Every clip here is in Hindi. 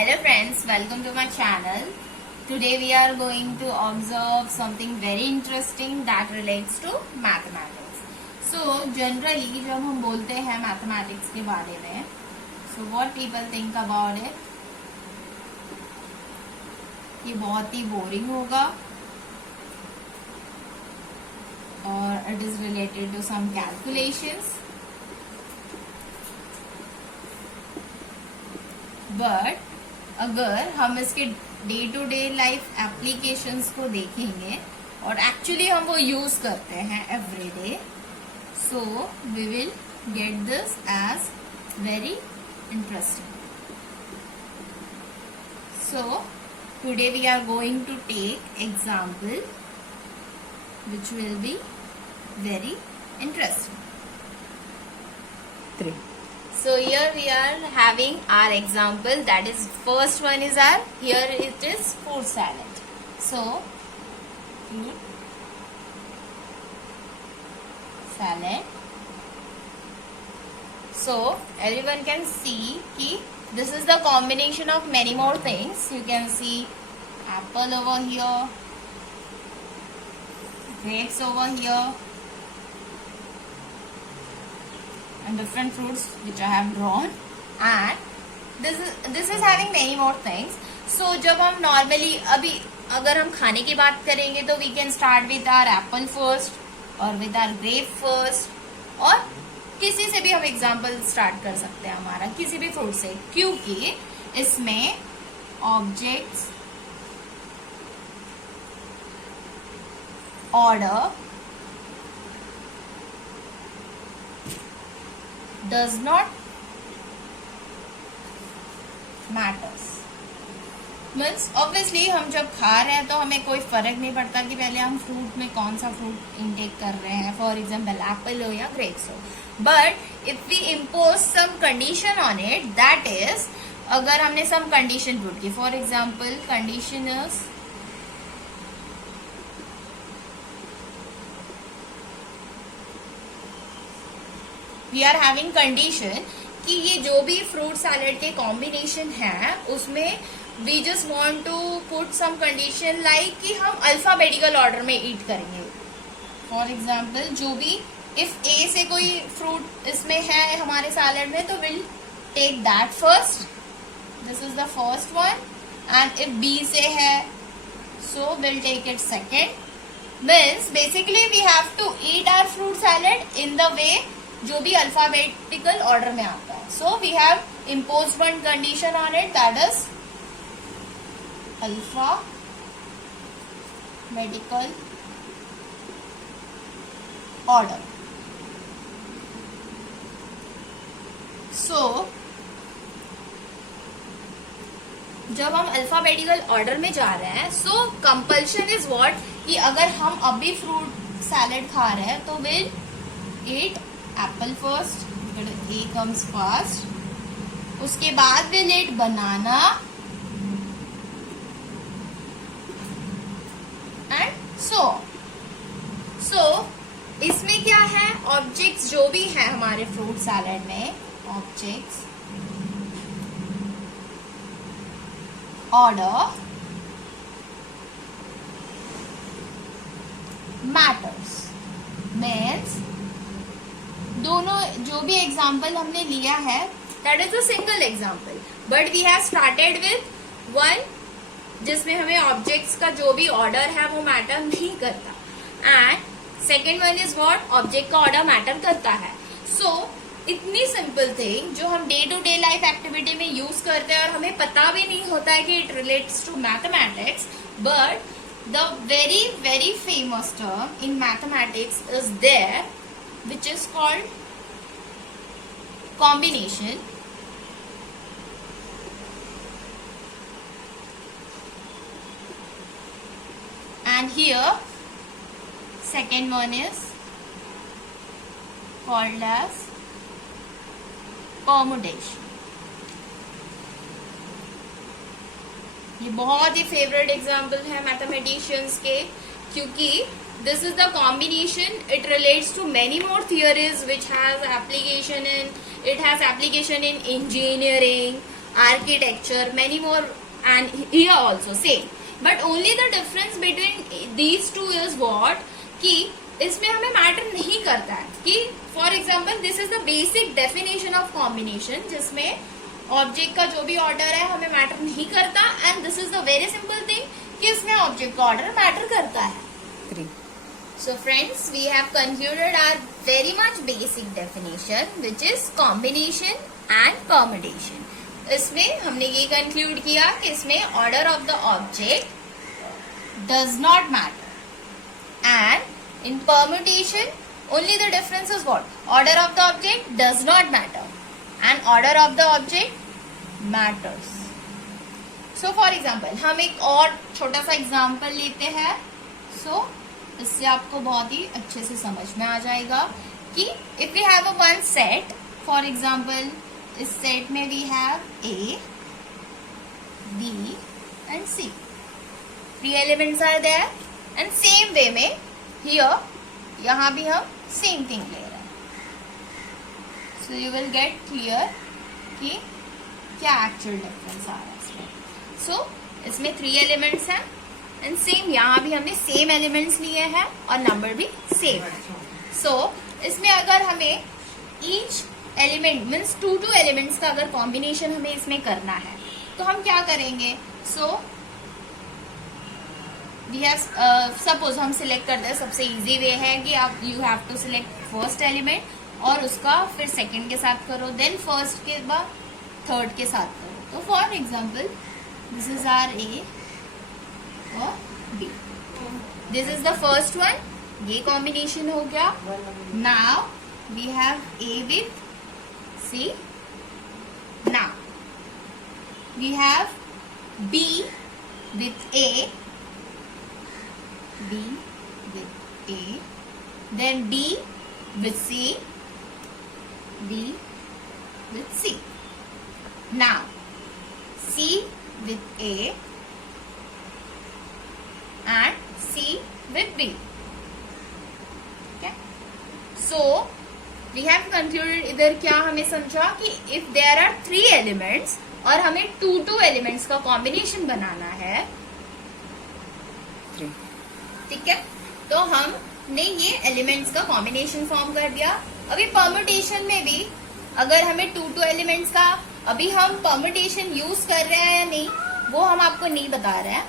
Hello friends, welcome to my channel. Today we are going to observe something very interesting that relates to mathematics. So generally जब हम बोलते हैं mathematics के बारे में, so what people think about it? ये बहुत ही boring होगा और it is related to some calculations. But अगर हम इसके day to day life applications को देखेंगे और एक्चुअली हम वो यूज करते हैं every day, so we will get this as very interesting. So today we are going to take example which will be very interesting. So here we are having our example, that is first one is our, here it is fruit salad. So fruit salad. So everyone can see ki this is the combination of many more things. You can see apple over here, grapes over here, and different fruits which I have drawn, and this is having many more things. So जब हम normally अभी अगर हम खाने की बात करेंगे तो we can start with our apple first और with our grape first, और किसी से भी हम एग्जाम्पल स्टार्ट कर सकते हैं हमारा किसी भी फ्रूट से, क्योंकि इसमें objects, order does not matters. Means obviously हम जब खा रहे हैं तो हमें कोई फर्क नहीं पड़ता कि पहले हम फ्रूट में कौन सा फ्रूट इंटेक कर रहे हैं, फॉर एग्जाम्पल एप्पल हो या ग्रेप्स हो. But if we impose some condition on it, that is अगर हमने सम कंडीशन पुट की, for example condition is we are having condition कि ये जो भी फ्रूट सैलेड के कॉम्बिनेशन है उसमें we just want to put some condition like कि हम अल्फाबेटिकल ऑर्डर में ईट करेंगे. फॉर एग्जाम्पल जो भी इफ ए से कोई फ्रूट इसमें है हमारे सैलेड में तो will take that first, this is the first one, and if b से है so will take it second. Means basically we have to eat our fruit salad in the way जो भी अल्फाबेटिकल ऑर्डर में आता है. So we have impose one condition on it, that is alphabetical order. So जब हम अल्फाबेटिकल ऑर्डर में जा रहे हैं, सो कंपल्शन इज व्हाट कि अगर हम अभी फ्रूट सैलेड खा रहे हैं तो will eat Apple first, A comes first, उसके बाद will eat banana and so इसमें क्या है, ऑब्जेक्ट्स जो भी है हमारे फ्रूट सैलेड में, ऑब्जेक्ट्स, ऑर्डर, मैटर्स. मीन्स दोनों जो भी एग्जाम्पल हमने लिया है that is a single example, but we have started with one जिसमें हमें ऑब्जेक्ट्स का जो भी ऑर्डर है वो मैटर नहीं करता, and second one is what, object का ऑर्डर मैटर करता है. सो इतनी सिंपल थिंग जो हम day to day life activity में यूज करते हैं और हमें पता भी नहीं होता है कि it relates to mathematics, but the very very famous term in mathematics is there which is called combination. And here second one is called as permutation. ये बहुत ही फेवरेट एग्जाम्पल है मैथमेटिशियंस के, क्योंकि this is the combination, it relates to many more theories which has application in engineering, architecture, many more, and here also same. But only the difference between these two is what कि इसमें हमें मैटर नहीं करता है कि for example this is the basic definition of combination, जिसमें ऑब्जेक्ट का जो भी ऑर्डर है हमें मैटर नहीं करता, and this is the very simple thing कि इसमें ऑब्जेक्ट का ऑर्डर मैटर करता है. So friends, we have concluded our very much basic definition, which is combination and permutation. इसमें हमने ये conclude किया कि इसमें order of the object does not matter, and in permutation only the difference is what? Order of the object does not matter and order of the object matters. So for example, हम एक और छोटा सा example लेते हैं. So इससे आपको बहुत ही अच्छे से समझ में आ जाएगा कि if we have a one set, for example इस सेट में we have A, B and C, 3 elements are there, and same way में हियर यहां भी हम सेम थिंग ले रहे हैं. So you will get clear कि क्या एक्चुअल डिफरेंस आ रहा है इसमें. सो इसमें 3 एलिमेंट्स हैं एंड सेम यहाँ भी हमने सेम एलिमेंट्स लिए हैं और नंबर भी सेम. सो इसमें अगर हमें ईच एलिमेंट मीन्स 2 एलिमेंट्स का अगर कॉम्बिनेशन हमें इसमें करना है तो हम क्या करेंगे. सो वी हैव सपोज हम सिलेक्ट करते हैं, सबसे इजी वे है कि आप you have to select first element और उसका फिर सेकंड के साथ करो, देन फर्स्ट के बाद थर्ड के साथ करो. तो for example this is are a और B. This is the first one. ये कॉम्बिनेशन हो गया. Now we have A with C. Now we have B with A. B with A. Then D with C. D with C. Now C with A and C with B. Okay. So we have concluded इधर क्या हमें समझा कि if there are 3 elements और हमें 2 elements का combination बनाना है, ठीक है, तो हमने ये elements का combination form कर दिया. अभी permutation में भी अगर हमें 2 elements का, अभी हम permutation यूज कर रहे हैं या नहीं वो हम आपको नहीं बता रहे हैं,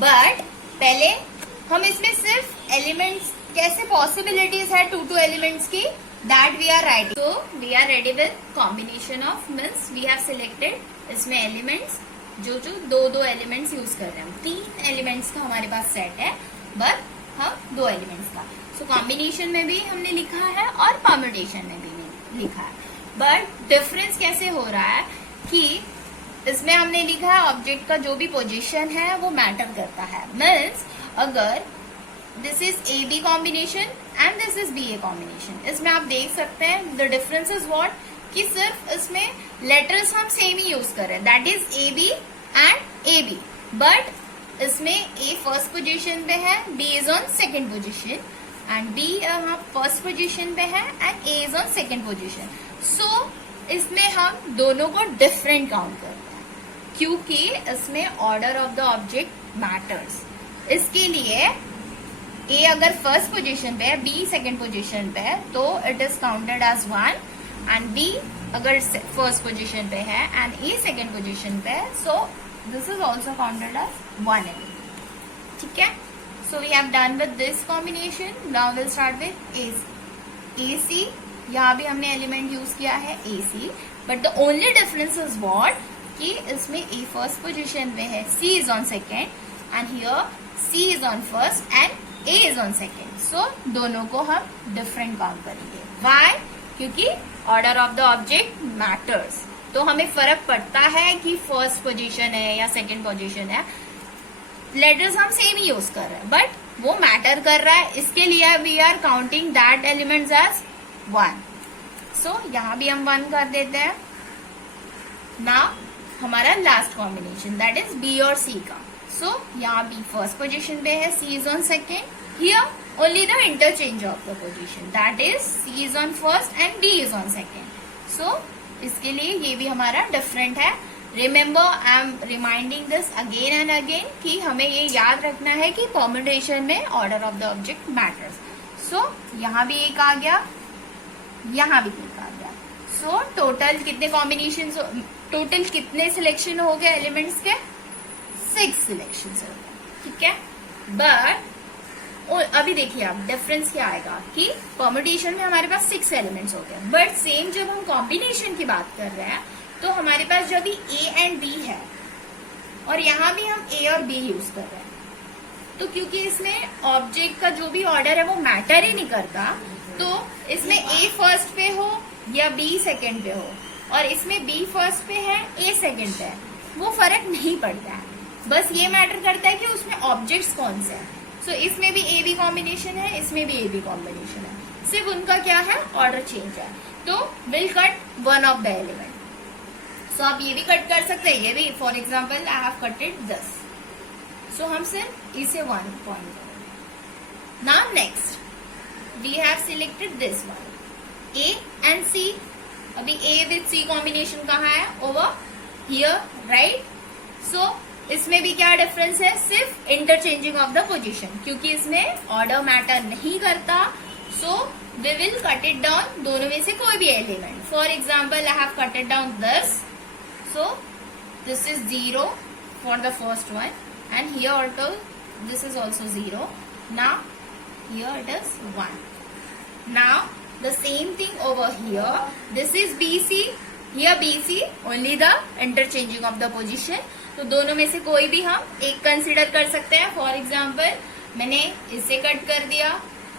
बट पहले हम इसमें सिर्फ एलिमेंट्स कैसे पॉसिबिलिटीज है 2 एलिमेंट्स की, that we are writing. So we are ready with combination of means we have selected इसमें एलिमेंट्स जो 2 एलिमेंट्स यूज कर रहे हैं. 3 एलिमेंट्स का हमारे पास सेट है बट हम 2 एलिमेंट्स का. सो कॉम्बिनेशन में भी हमने लिखा है और परम्यूटेशन में भी लिखा है, बट डिफरेंस कैसे हो रहा है कि इसमें हमने लिखा है ऑब्जेक्ट का जो भी पोजीशन है वो मैटर करता है. मीन्स अगर this is A B combination and this is B A combination, इसमें आप देख सकते हैं द डिफरेंस इज व्हाट कि सिर्फ इसमें लेटर्स हम सेम ही यूज कर रहे हैं, that is A B and a b, but इसमें ए फर्स्ट पोजीशन पे है, b is on second position and b यहाँ फर्स्ट पोजीशन पे है and a is on second position. So इसमें हम दोनों को डिफरेंट काउंट करते हैं क्योंकि इसमें order of the object matters. इसके लिए ए अगर फर्स्ट पोजीशन पे है, बी सेकेंड पोजीशन पे है, तो it is counted as 1, and b अगर फर्स्ट पोजीशन पे है एंड ए सेकेंड पोजीशन पे है, so this is also counted as 1 element. ठीक है. So we have done with this combination. Now will start with a c. यहाँ भी हमने एलिमेंट यूज किया है a c, but the only difference is what कि इसमें ए फर्स्ट पोजीशन पे है, c is on second and here c is on first and a is on second. So दोनों को हम डिफरेंट काउंट करेंगे. व्हाई? क्योंकि order of the object matters. तो हमें फर्क पड़ता है कि फर्स्ट पोजीशन है या सेकेंड पोजीशन है, लेटर्स हम सेम ही यूज कर रहे हैं बट वो मैटर कर रहा है, इसके लिए we are counting that elements as 1. So यहाँ भी हम 1 कर देते हैं. नाउ हमारा last combination that is B और सी का. सो यहाँ बी फर्स्ट पोजीशन पे है, c is on second. Here only the interchange of the position, that is c is on first and b is on second. So इसके लिए ये भी हमारा डिफरेंट है remember, I am reminding this again and again कि हमें ये याद रखना है कि परम्यूटेशन में order of the object matters. So यहाँ भी एक आ गया, यहाँ भी एक आ गया. सो टोटल कितने कॉम्बिनेशन, टोटल कितने सिलेक्शन हो गए एलिमेंट्स के? 6 सिलेक्शन हो गए. ठीक है. बट अभी देखिए आप डिफरेंस क्या आएगा कि परम्यूटेशन में हमारे पास 6 एलिमेंट्स हो गए, बट सेम जब हम कॉम्बिनेशन की बात कर रहे हैं तो हमारे पास जब भी ए एंड बी है और यहाँ भी हम ए और बी यूज कर रहे हैं, तो क्योंकि इसमें ऑब्जेक्ट का जो भी ऑर्डर है वो मैटर ही नहीं करता, तो इसमें ए फर्स्ट पे हो या बी सेकंड पे हो और इसमें बी फर्स्ट पे है ए सेकंड पे है, वो फर्क नहीं पड़ता है. बस ये मैटर करता है कि उसमें ऑब्जेक्ट्स कौन से हैं. सो इसमें भी ए बी कॉम्बिनेशन है, इसमें भी ए बी कॉम्बिनेशन है, सिर्फ उनका क्या है, ऑर्डर चेंज है. तो will cut one of the element. So आप ये भी कट कर सकते हैं, ये भी. For example I have cutted this, so हम सिर्फ इसे 1 पॉइंट करेंगे. Now next we have selected this one, a and c. अभी ए विथ सी कॉम्बिनेशन कहाँ है? Over here, right. सो इसमें भी क्या डिफरेंस है? सिर्फ इंटरचेंजिंग ऑफ द पोजीशन, क्योंकि इसमें ऑर्डर मैटर नहीं करता. So we will cut it down, दोनों में से कोई भी एलिमेंट. For example I have cutted down this, so this is 0 for the first one and here also this is also 0. Now here it is 1. Now the same thing over here, this is BC, here BC, only the interchanging of the position. तो दोनों में से कोई भी हम एक कंसिडर कर सकते हैं. फॉर एग्जाम्पल मैंने इसे कट कर दिया,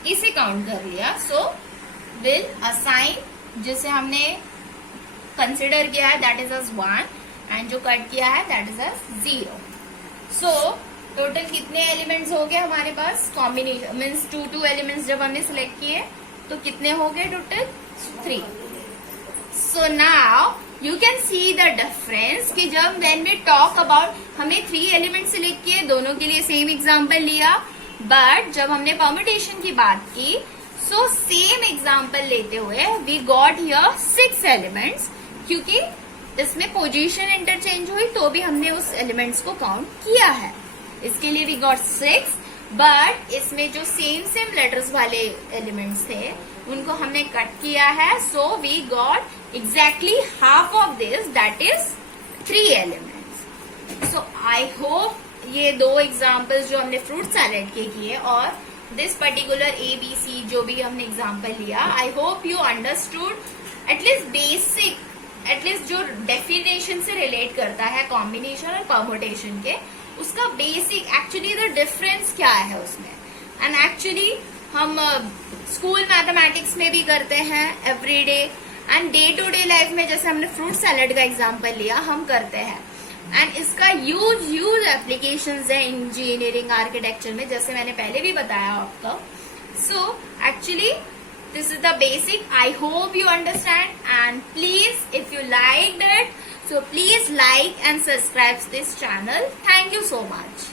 इसे काउंट कर लिया, सो विल असाइन जिसे हमने कंसिडर किया है दैट इज एज 1 एंड जो कट किया है that is as 0. So total कितने एलिमेंट्स हो गए हमारे पास? कॉम्बिनेशन मीन्स 2 एलिमेंट्स जब हमने सिलेक्ट किए तो कितने हो गए total? 3. So now you can see the difference कि जब व्हेन वी टॉक अबाउट, हमने 3 एलिमेंट सिलेक्ट किए, दोनों के लिए सेम एग्जाम्पल लिया, बट जब हमने परम्यूटेशन की बात की सो सेम एग्जाम्पल लेते हुए वी गॉट हियर 6 एलिमेंट्स, क्योंकि इसमें पोजीशन इंटरचेंज हुई तो भी हमने उस एलिमेंट्स को काउंट किया है. इसके लिए वी गॉट 6, बट इसमें जो सेम लेटर्स वाले एलिमेंट्स थे उनको हमने कट किया है. So we got exactly half of this, that is 3 elements. So I hope ये 2 एग्जाम्पल्स जो हमने फ्रूट सैलेड के किए और दिस पर्टिकुलर ABC जो भी हमने एग्जाम्पल लिया, I hope you understood at least basic, at least जो डेफिनेशन से रिलेट करता है कॉम्बिनेशन और परम्यूटेशन के, उसका बेसिक एक्चुअली द डिफरेंस क्या है उसमें. एंड एक्चुअली हम स्कूल मैथमेटिक्स में भी करते हैं everyday and day to day life में, जैसे हमने फ्रूट सैलेड का एग्जांपल लिया, हम करते हैं. एंड इसका ह्यूज एप्लीकेशंस है इंजीनियरिंग आर्किटेक्चर में, जैसे मैंने पहले भी बताया आपको. So actually this is the basic. I hope you understand, and please if you liked it, so please like and subscribe this channel. Thank you so much.